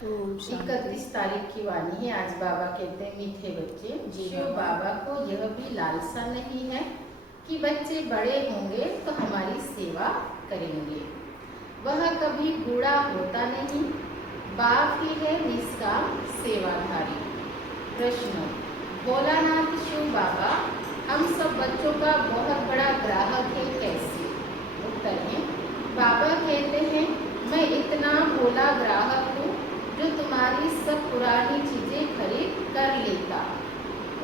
31 तारीख की वाणी है। आज बाबा कहते हैं, मीठे बच्चे, शिव बाबा को यह भी लालसा नहीं है कि बच्चे बड़े होंगे तो हमारी सेवा करेंगे। वह कभी बूढ़ा होता नहीं, बाप ही है निष्काम सेवाधारी। प्रश्न, भोलानाथ शिव बाबा हम सब बच्चों का बहुत बड़ा ग्राहक है, कैसे? उत्तर है, बाबा कहते हैं, मैं इतना भोला ग्राहक हूँ जो तुम्हारी सब पुरानी चीजें खरीद कर लेता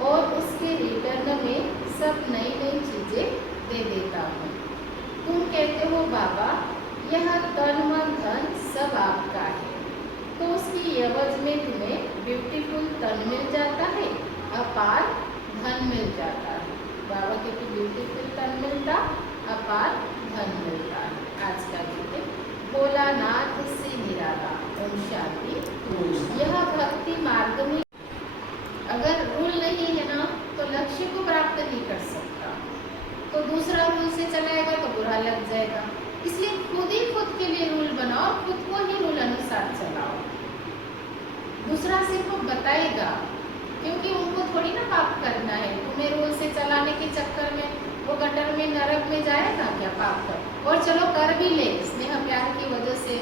और उसके रिटर्न में सब नई नई चीजें दे देता हूँ। तुम कहते हो बाबा यह तन मन धन सब आपका है, तो उसकी एवज में तुम्हें ब्यूटीफुल तन मिल जाता है, अपार धन मिल जाता है। बाबा कहते ब्यूटीफुल तन मिलता, अपार धन मिलता है। आज का गीत है, भोलानाथ से निराला। ओम शांति। यह भक्ति मार्ग में अगर रूल नहीं है ना तो लक्ष्य को प्राप्त नहीं कर सकता। तो दूसरा रूल से चलाएगा तो बुरा लग जाएगा। इसलिए खुद ही खुद के लिए रूल बनाओ, खुद को ही रूल अनुसार चलाओ। दूसरा सिर्फ बताएगा, क्योंकि उनको थोड़ी ना पाप करना है। तुम्हें रूल से चलाने के चक्कर में वो गटर में नरक में जाएगा क्या पाप कर? और चलो कर भी ले, स्नेह प्यार की वजह से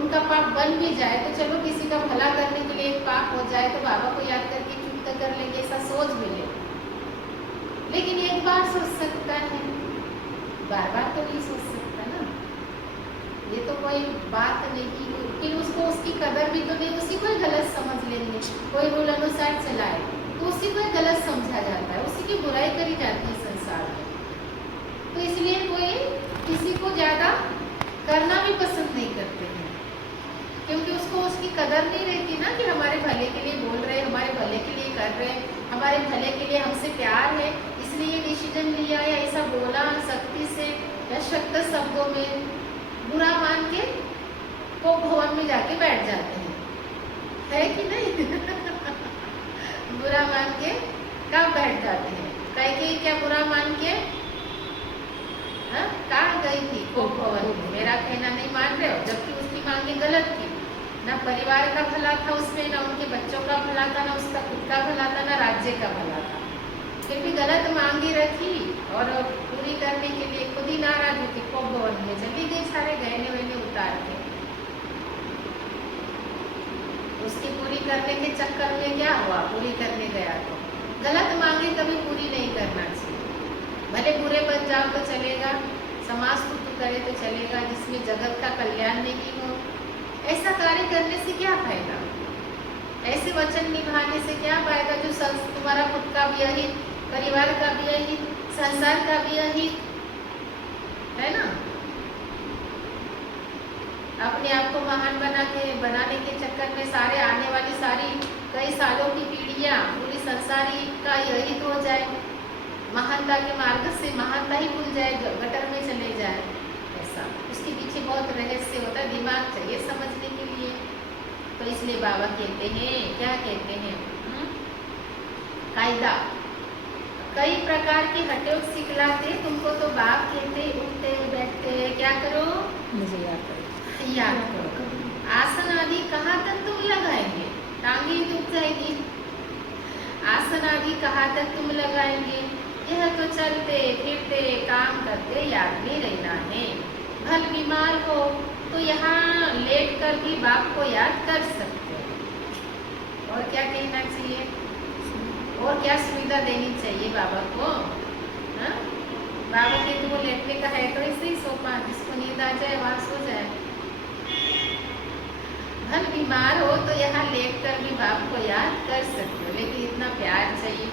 उनका पाप बन भी जाए तो चलो किसी का भला करने के लिए एक पाप हो जाए तो बाबा को याद करके चुप कर लेंगे, ऐसा सोच भी ले। लेकिन एक बार सोच सकता है, बार बार तो नहीं सोच सकता ना। ये तो कोई बात नहीं। फिर उसको उसकी कदर भी तो नहीं, उसी को गलत समझ लेंगे। कोई रूल अनुसार चलाए तो उसी को गलत समझा जाता है, उसी की बुराई करी जाती है संसार में। तो इसलिए कोई किसी को ज्यादा करना भी पसंद नहीं करते हैं, क्योंकि उसको उसकी कदर नहीं रहती ना कि हमारे भले के लिए बोल रहे, हमारे भले के लिए कर रहे, हमारे भले के लिए हमसे प्यार है, इसलिए डिसीजन लिया या ऐसा बोला शक्ति से या शक्त शब्दों में, बुरा मान के वो भवन में जाके बैठ जाते हैं, है कि नहीं? बुरा मान के कब बैठ जाते हैं? कहीं क्या बुरा मान के कहाँ गई थी को भवन में, मेरा कहना नहीं मान रहे हो, जबकि उसकी मांगे गलत थी। ना परिवार का भला था उसमें, ना उनके बच्चों का भला था, ना उसका खुद का भला था, ना राज्य का भला था। फिर भी गलत मांगी रखी और पूरी करने के लिए खुद ही नाराज होती, को भवन में चली गई, सारे गहने वहने उतार के। उसकी पूरी करने के चक्कर में क्या हुआ? पूरी करने गया तो गलत मांगे कभी पूरी नहीं करना चाहिए। भले बुरे बन जाओ तो चलेगा, समाज स्तुति करे तो चलेगा, जिसमें जगत का कल्याण नहीं हो, ऐसा कार्य करने से क्या फायदा? ऐसे वचन निभाने से क्या फायदा जो तुम्हारा खुद का भी अहित, परिवार का भी अहित, संसार का भी अहित है ना। अपने आप को महान बनाने के चक्कर में सारे आने वाली सारी कई सालों की पीढ़ियां पूरी संसारी का अहित हो जाए, महानता के मार्ग से महानता ही भूल जाए, गटर में चले जाए। ऐसा उसके पीछे बहुत रहस्य होता है, दिमाग चाहिए समझने के लिए। तो इसलिए बाबा कहते हैं, क्या कहते हैं, कायदा कई प्रकार के हटयोग सिखलाते तुमको तो बाप कहते, उठते बैठते क्या करो, मुझे याद करो, याद करो। आसन आदि कहाँ तक तुम लगाएंगे? टांगे दुख जाएगी। आसन आदि कहाँ तक तुम लगाएंगे? यह तो चलते फिरते काम करते याद में रहना है। भल बीमार हो तो यहाँ लेट कर भी बाप को याद कर सकते हो। और क्या कहना चाहिए? और क्या सुविधा देनी चाहिए बाबा को? हा? बाबा के तो वो लेटने का है तो ऐसे ही सोपा, जिसको नींद आ जाए वहाँ सो जाए। भल बीमार हो तो यहाँ लेट कर भी बाप को याद कर सकते हो, लेकिन इतना प्यार चाहिए।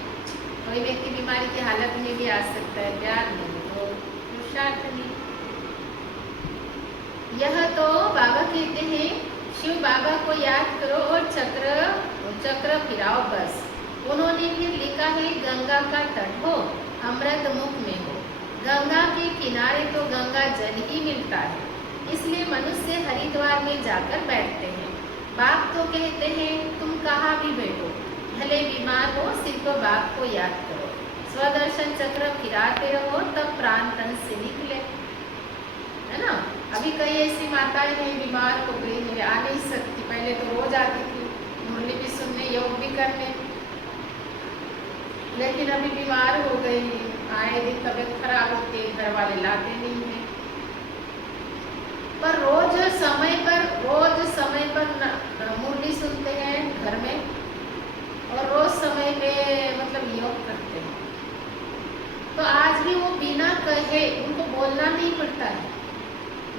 कोई व्यक्ति बीमारी की हालत में भी आ सकता है, प्यार नहीं तो पुरुषार्थ नहीं। यह तो बाबा कहते हैं, शिव बाबा को याद करो और चक्र फिराओ बस। उन्होंने फिर लिखा है, गंगा का तट हो अमृत मुख में हो, गंगा के किनारे तो गंगा जल ही मिलता है, इसलिए मनुष्य हरिद्वार में जाकर बैठते हैं। बाप तो कहते हैं तुम कहाँ भी बैठो, भले बीमार हो सिर्फ बाप को याद करो, स्वदर्शन चक्र फिराते रहो तब प्राण तन से निकले। है ना। अभी कई ऐसी माताएं हैं बीमार हो गई है, आ नहीं सकती, पहले तो रोज आती थी मुरली भी सुनने, योग भी करने, लेकिन अभी बीमार हो गई, आए दिन तबीयत खराब होती है, घर वाले लाते नहीं है। पर रोज समय पर मुरली सुनते हैं घर में, और रोज समय पे मतलब योग करते हैं। तो आज भी वो बिना कहे, उनको बोलना नहीं पड़ता है,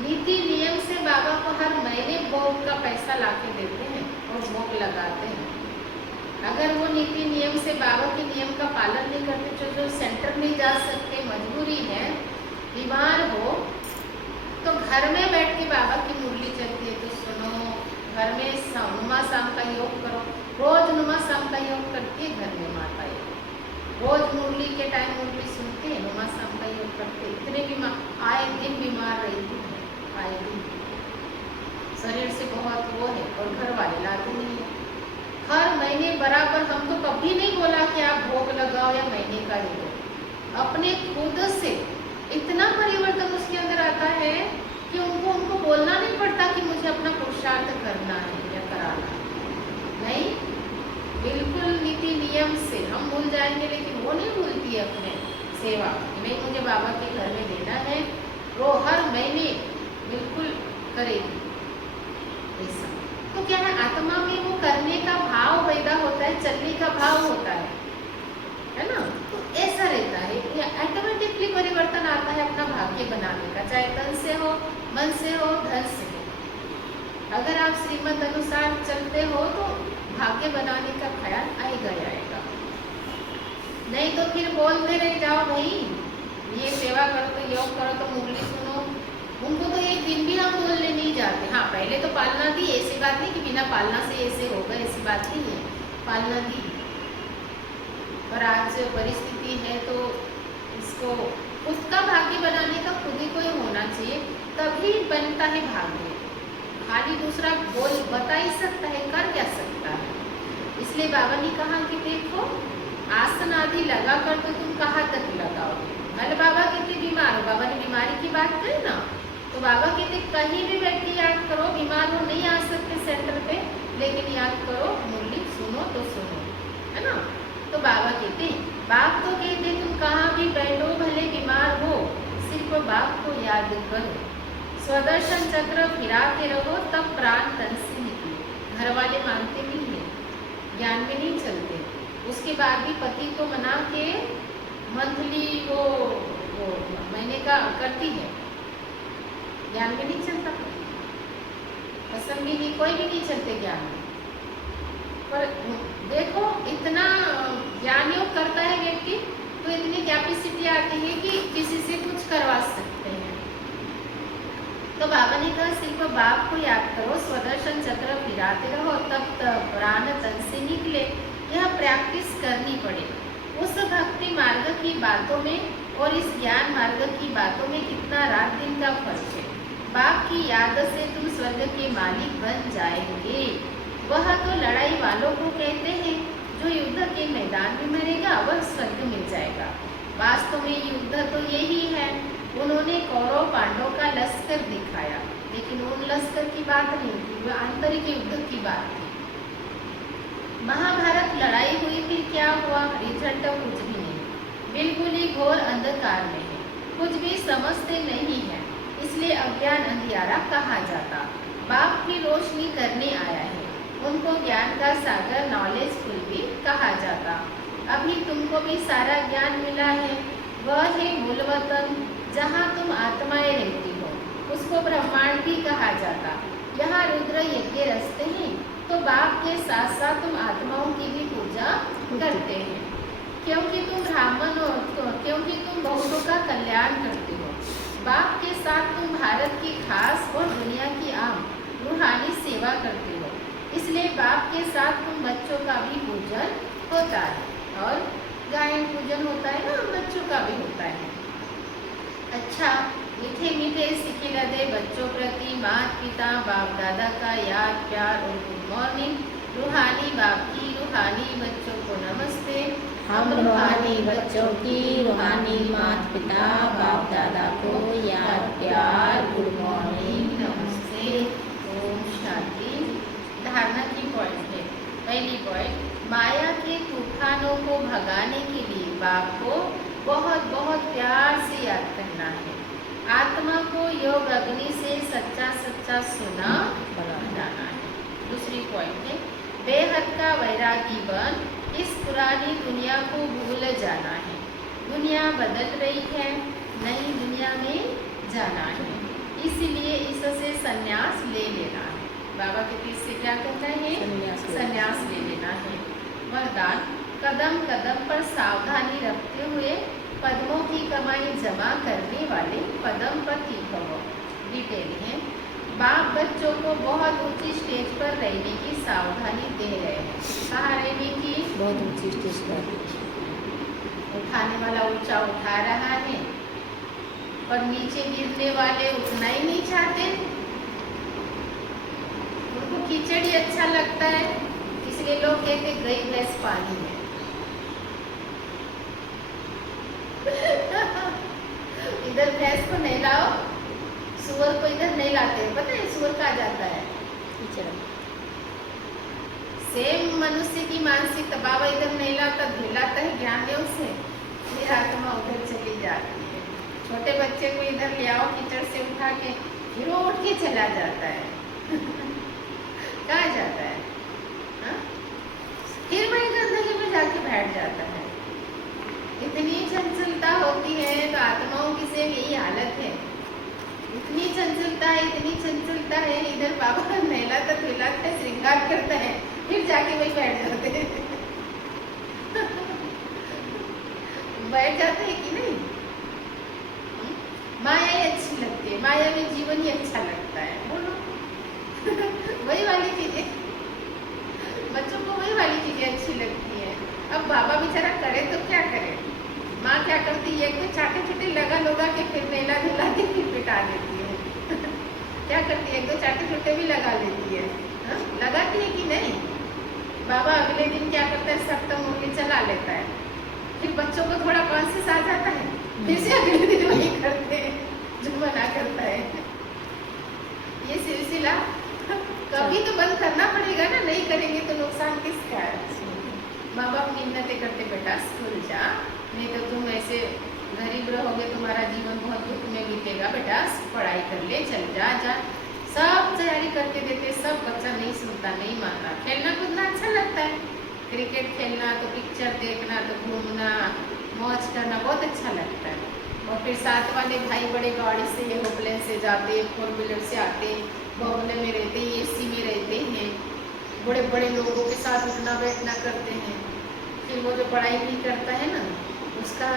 नीति नियम से बाबा को हर महीने भोग का पैसा लाके देते हैं और भोग लगाते हैं। अगर वो नीति नियम से बाबा के नियम का पालन नहीं करते, जो सेंटर नहीं जा सकते, मजबूरी है, बीमार हो, तो घर में बैठ के बाबा की मुरली चलती है तो सुनो, घर में नुमा शाम का योग करो, रोज नुमा शाम का योग करती है घर में माता, रोज मुरली के टाइम मुरली सुनते हैं, नुमा शाम का योग करते हैं। इतने बीमार, आए दिन बीमार रहती है, आए दिन शरीर से बहुत वो है, और घर वाले लाते नहीं है। हर महीने बराबर, हम तो कभी नहीं बोला कि आप भोग लगाओ या महीने का ही दो, अपने खुद से इतना परिवर्तन उसके अंदर आता है कि उनको बोलना नहीं पड़ता कि मुझे अपना पुरुषार्थ करना है या कराना है, नहीं, बिल्कुल नीति नियम से हम भूल जाएंगे, लेकिन वो नहीं भूलती है अपने सेवा कि नहीं, मुझे बाबा के घर में देना है, वो हर महीने बिल्कुल करेगी ऐसा। तो क्या है, आत्मा में वो करने का भाव पैदा होता है, चलने का भाव होता है ना। तो ऐसा रहता है, ये ऑटोमेटिकली परिवर्तन आता है अपना भाग्य बनाने का, चाहे तन से हो, मन से हो, धन से हो। अगर आप श्रीमत अनुसार चलते हो तो भाग्य बनाने का ख्याल आएगा ही आएगा, नहीं तो फिर बोलते रह जाओ, भाई ये सेवा करो तो योग करो तो मुरली सुनो, उनको तो एक दिन भी हम बोलने नहीं जाते। हाँ, पहले तो पालना दी, ऐसी बात नहीं कि बिना पालना से ऐसे होगा, ऐसी बात नहीं है, पालना दी, पर आज परिस्थिति है तो इसको खुद का भाग्य बनाने का खुद ही कोई होना चाहिए, तभी बनता है भाग्य। खाली दूसरा बोल बता ही सकता है, कर क्या सकता है। इसलिए बाबा ने कहा कि देखो, आसन आदि लगा कर तो तुम कहाँ तक लगाओगे। भले बाबा कितने बीमार हो, बाबा ने बीमारी की बात कही ना, तो बाबा कहते कहीं भी बैठ के याद करो, बीमार हो नहीं आ सकते सेंटर पे, लेकिन याद करो, मुरली सुनो तो सुनो, है ना। तो बाबा कहते, बाप तो कहते तुम कहाँ भी बैठो, भले बीमार हो, सिर्फ बाप को याद करो, स्वदर्शन चक्र फिराते रहो, तब प्राण तन से निकले। घर वाले मानते नहीं है, ज्ञान में नहीं चलते, उसके बाद भी पति को मना के मंथली वो महीने का करती है, ज्ञान में नहीं चलता, पसंद भी नहीं, कोई भी नहीं चलते ज्ञान में। पर देखो, इतना ज्ञान योग करता है व्यक्ति तो इतनी कैपेसिटी आती है कि किसी से कुछ करवा सकते हैं। तो बाबा ने कहा सिर्फ बाप को याद करो, स्वदर्शन चक्र फिराते रहो, तब प्राण तन से निकले। यह प्रैक्टिस करनी पड़े। उस भक्ति मार्ग की बातों में और इस ज्ञान मार्ग की बातों में कितना रात दिन का फर्क है। बाप की याद से तुम स्वर्ग के मालिक बन जाएंगे। वह तो लड़ाई वालों को कहते हैं, जो युद्ध के मैदान में मरेगा वह स्वर्ग मिल जाएगा। वास्तव में युद्ध तो यही है। उन्होंने कौरव पांडव का लश्कर दिखाया, लेकिन उन लश्कर की बात नहीं थी, वह आंतरिक युद्ध की बात थी। महाभारत लड़ाई हुई, फिर क्या हुआ? रिजल्ट कुछ भी नहीं, बिल्कुल ही घोर अंधकार में है, कुछ भी समझते नहीं है, इसलिए अज्ञान अंधियारा कहा जाता। बाप की रोशनी करने आया है, उनको ज्ञान का सागर नॉलेजफुल भी कहा जाता। अभी तुमको भी सारा ज्ञान मिला है, वह है मूल वतन जहाँ तुम आत्माएं रहती हो, उसको ब्रह्मांड भी कहा जाता। यहाँ रुद्र यज्ञ रचते हैं, तो बाप के साथ साथ तुम आत्माओं की भी पूजा करते हैं, क्योंकि तुम ब्राह्मण हो, क्योंकि तुम बहुतों का कल्याण करते हो। बाप के साथ तुम भारत की खास और दुनिया की आम रूहानी सेवा करते हो, इसलिए बाप के साथ तुम बच्चों का भी पूजन होता है, और गायन पूजन होता है ना, बच्चों का भी होता है। अच्छा, मीठे मीठे सिखिला दे बच्चों प्रति माता पिता बाप दादा का याद प्यार और गुड मॉर्निंग। रूहानी बाप की रूहानी बच्चों को नमस्ते। हम रूहानी बच्चों की रूहानी माता पिता बाप दादा को याद प्यार गुड मॉर्निंग नमस्ते, ओम शांति। धारणा की पॉइंट है। पहली पॉइंट, माया के तूफानों को भगाने के लिए बाप को बहुत बहुत प्यार से याद करना है। आत्मा को योग अग्नि से सच्चा सच्चा सोना बनाना है। दूसरी पॉइंट है, बेहद का वैरागी बन इस पुरानी दुनिया को भूल जाना है। दुनिया बदल रही है, नई दुनिया में जाना है, इसीलिए इससे संन्यास ले लेना है। बाबा के पीछे से क्या करना है? संन्यास ले लेना है। वरदान, कदम कदम पर सावधानी रखते हुए पद्मों की कमाई जमा करने वाले पद्मपति भव। डिटेल है, बाप बच्चों को बहुत ऊंची स्टेज पर रहने की सावधानी दे रहे हैं। कहाँ रहने की? बहुत ऊंची स्टेज पर। उठाने वाला ऊंचा उठा रहा है, पर नीचे गिरने वाले उठना ही नहीं चाहते। उनको कीचड़ ही अच्छा लगता है, इसलिए लोग कहते गई भैंस पानी में। इधर भैंस को नहीं लाओ, सुअर को इधर नहीं लाते। पता है सुअर कहाँ जाता है? सेम मनुष्य की मानसिकता। बाबा इधर नहीं लाता, धुलाता है ज्ञान है उसे, फिर आत्मा उधर चली जाती है। छोटे बच्चे को इधर ले आओ कीचड़ से उठा के, फिर वो उठ के चला जाता है। कहाँ जाता है? हा? फिर वही गंदगी में जाके बैठ जाता है। इतनी चंचलता होती है तो आत्माओं की से यही हालत है। इतनी चंचलता है, इतनी चंचलता है। इधर बाबा नहलाता धुलाता है, श्रृंगार करता है, फिर जाके वही बैठ जाते हैं। बैठ जाते हैं कि नहीं? माया ही अच्छी लगती है, माया में जीवन ही अच्छा लगता है। बोलो वही वाली चीजें बच्चों को, वही वाली चीजें अच्छी लगती है। अब बाबा बेचारा करे तो क्या करे? माँ क्या करती है? कुछ चाटे चुटे लगा के फिर नहला धुला के फिर पिटा देती है। क्या करती है? एक दो चाटे चुटे भी लगा लेती है। हा? लगाती है कि नहीं? बाबा अगले दिन क्या करता है? सप्तम उंगली चला लेता है, फिर बच्चों को थोड़ा कॉन्शियस आ जाता है, फिर से अगले दिन वही करते हैं जो मना करता है। ये सिलसिला कभी तो बंद करना पड़ेगा ना, नहीं करेंगे तो नुकसान किसका है? माँ बाप मिन्नतें करते, बेटा स्कूल जा, नहीं तो तुम ऐसे गरीब रहोगे, तुम्हारा जीवन बहुत दुख में बीतेगा, बेटा पढ़ाई कर ले, चल जा जा। सब तैयारी करके देते, सब बच्चा नहीं सुनता, नहीं मानता। खेलना कूदना अच्छा लगता है, क्रिकेट खेलना, तो पिक्चर देखना, तो घूमना मौज करना बहुत अच्छा लगता है। और फिर साथ वाले भाई बड़े गाड़ी से, एरोप्लेन से जाते, 4 व्हीलर से आते, बंगले में रहते, एसी में रहते हैं, बड़े बड़े लोगों के साथ उठना बैठना करते हैं। फिर वो जो पढ़ाई भी करता है ना, उसका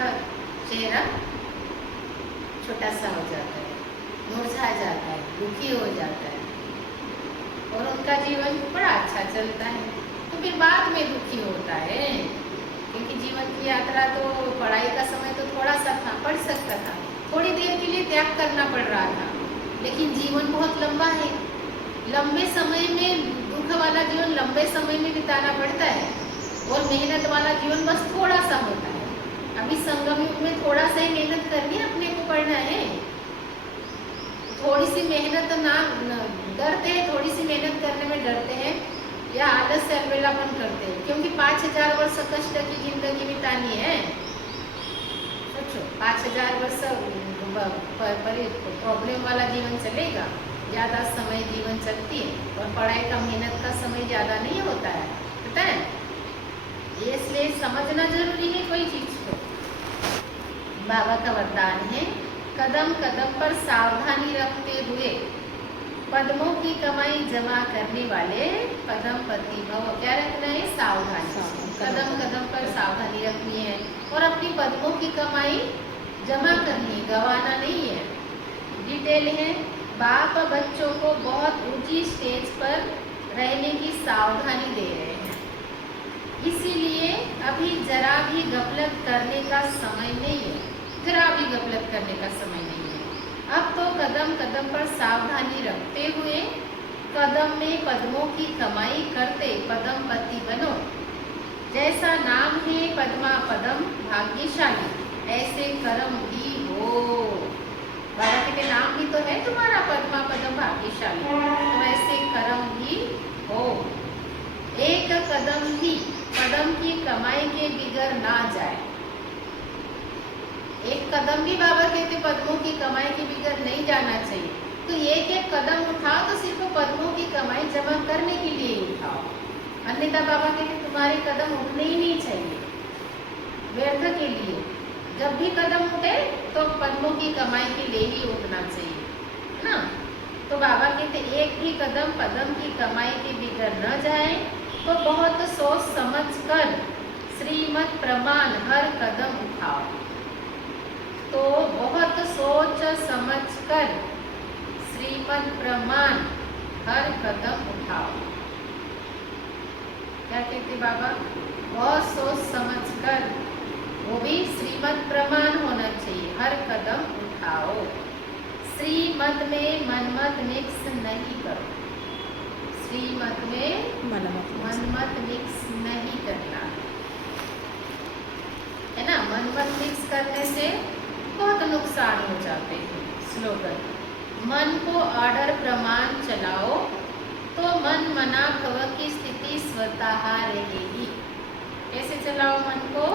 चेहरा छोटा सा हो जाता है, मुरझा जाता है, दुखी हो जाता है, और उनका जीवन बड़ा अच्छा चलता है। तो फिर बाद में दुखी होता है, क्योंकि जीवन की यात्रा तो, पढ़ाई का समय तो थोड़ा सा था, पढ़ सकता था, थोड़ी देर के लिए त्याग करना पड़ रहा था, लेकिन जीवन बहुत लंबा है। लंबे समय में दुख वाला जीवन लंबे समय में बिताना पड़ता है, और मेहनत वाला जीवन बस थोड़ा सा होता है। अभी संगम युग में थोड़ा सा ही मेहनत करनी है, अपने को पढ़ना है। थोड़ी सी मेहनत ना डरते हैं, थोड़ी सी मेहनत करने में डरते हैं, या आलस से अलबेलापन करते हैं, क्योंकि 5000 वर्ष कष्ट की जिंदगी बितानी है। सोचो 5000 वर्ष प्रॉब्लम वाला जीवन चलेगा, ज़्यादा समय जीवन चलती है, और पढ़ाई का मेहनत का समय ज़्यादा नहीं होता है, पता है? इसलिए समझना जरूरी है कोई चीज़ को। बाबा का वरदान है, कदम कदम पर सावधानी रखते हुए पद्मों की कमाई जमा करने वाले पद्मपति भव। क्या रखना है? सावधानी। कदम कदम पर सावधानी रखनी है, और अपनी पद्मों की कमाई जमा करनी है, गंवाना नहीं है। डिटेल है, बाप बच्चों को बहुत ऊंची स्टेज पर रहने की सावधानी दे रहे हैं, इसीलिए अभी जरा भी गफलत करने का समय नहीं है, जरा भी गफलत करने का समय नहीं है। अब तो कदम कदम पर सावधानी रखते हुए कदम में पद्मों की कमाई करते पद्मपति बनो। जैसा नाम है पद्मा पदम भाग्यशाली, ऐसे कर्म भी हो। बाबा कहते नाम भी तो है तुम्हारा पद्मा पदम भाग्यशाली, तो ऐसे कर्म भी हो। एक कदम भी पदम की कमाई के बिगड़ ना जाए। एक कदम भी बाबा कहते पद्मों की कमाई के बिगड़ नहीं जाना चाहिए। तो एक एक कदम उठाओ तो सिर्फ पद्मों की कमाई जमा करने के लिए ही उठाओ, अन्यथा बाबा कहते तुम्हारे कदम उठने ही नहीं चाहिए व्यर्थ के लिए। जब भी कदम उठे तो पद्मों की कमाई के लिए ही उठना चाहिए ना। तो बाबा कहते एक भी कदम पद्म की कमाई के बिगड़ न जाए, तो बहुत सोच समझ कर श्रीमत प्रमाण हर कदम उठाओ। तो बहुत सोच समझ कर श्रीमत प्रमाण हर कदम उठाओ। क्या कहते बाबा? बहुत सोच समझ कर, वो भी श्रीमत प्रमाण होना चाहिए, हर कदम उठाओ। श्रीमत में मनमत मिक्स नहीं करो। श्रीमत में मनमत मिक्स नहीं करना है ना। मनमत मिक्स करने से बहुत नुकसान हो जाते हैं। स्लोगन, मन को ऑर्डर प्रमाण चलाओ तो मन मना भव की स्थिति स्वतः रहेगी। कैसे चलाओ मन को?